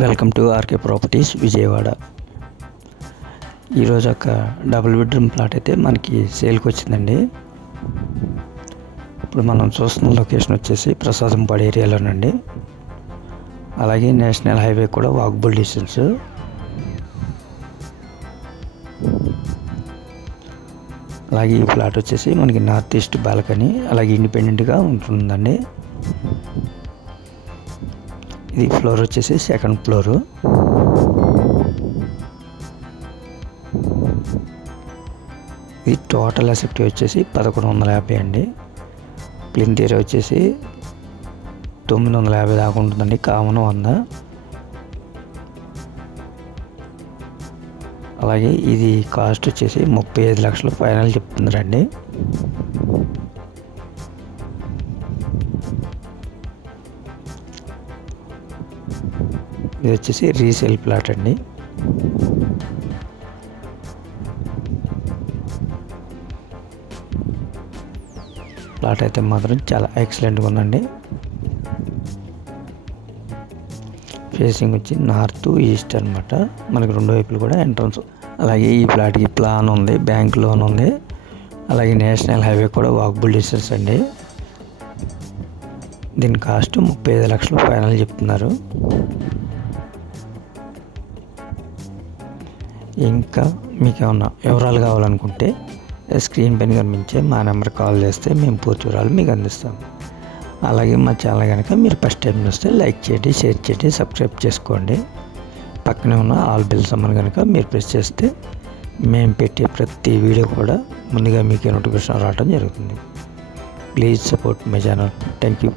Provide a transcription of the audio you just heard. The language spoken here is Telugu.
Welcome to RK properties Vijayawada. ఈరోజు ఒక డబుల్ బెడ్రూమ్ ప్లాట్ అయితే మనకి సేల్కి వచ్చిందండి. ఇప్పుడు మనం చూస్తున్న లొకేషన్ వచ్చేసి ప్రసాదంపాడు ఏరియాలోనండి. అలాగే నేషనల్ హైవే కూడా వాకబుల్ డిస్టెన్స్. అలాగే ఈ ప్లాట్ వచ్చేసి మనకి నార్త్ ఈస్ట్ బాల్కనీ అలాగే ఇండిపెండెంట్గా ఉంటుందండి. ఇది ఫ్లోర్ వచ్చేసి సెకండ్ ఫ్లోరు. ఇది టోటల్ అసెప్టీ వచ్చేసి పదకొండు వందల యాభై అండి. ప్లింత్ ఏరియా వచ్చేసి తొమ్మిది వందల యాభై దాకా ఉంటుందండి కామన్ వంద. అలాగే ఇది కాస్ట్ వచ్చేసి ముప్పై ఐదు లక్షలు ఫైనల్ చెప్తున్నారండి ఇది వచ్చేసి రీసేల్ ప్లాట్ అండి. ప్లాట్ అయితే మాత్రం చాలా ఎక్సలెంట్గా ఉందండి. ఫేసింగ్ వచ్చి నార్త్ ఈస్ట్ అనమాట మనకి రెండు వైపులు కూడా ఎంట్రన్స్. అలాగే ఈ ప్లాట్కి ప్లాన్ ఉంది బ్యాంక్ లోన్ ఉంది. అలాగే నేషనల్ హైవే కూడా వాకబుల్ డిస్టెన్స్ అండి. దీని కాస్ట్ ముప్పై ఐదు లక్షలు ఫైనల్ చెప్తున్నారు. ఇంకా మీకు ఏమన్నా వివరాలు కావాలనుకుంటే స్క్రీన్ పైన కనిపించే మా నెంబర్ కాల్ చేస్తే మేము పూర్తి వివరాలు మీకు అందిస్తాం. అలాగే మా ఛానల్ కనుక మీరు ఫస్ట్ టైం చూస్తే లైక్ చేయండి షేర్ చేయండి సబ్స్క్రైబ్ చేసుకోండి. పక్కనే ఉన్న ఆల్ బిల్స్ సమ్మర్ కనుక మీరు ప్రెస్ చేస్తే మేము పెట్టే ప్రతి వీడియో కూడా ముందుగా మీకు నోటిఫికేషన్ రావడం జరుగుతుంది. Please support my channel. Thank you.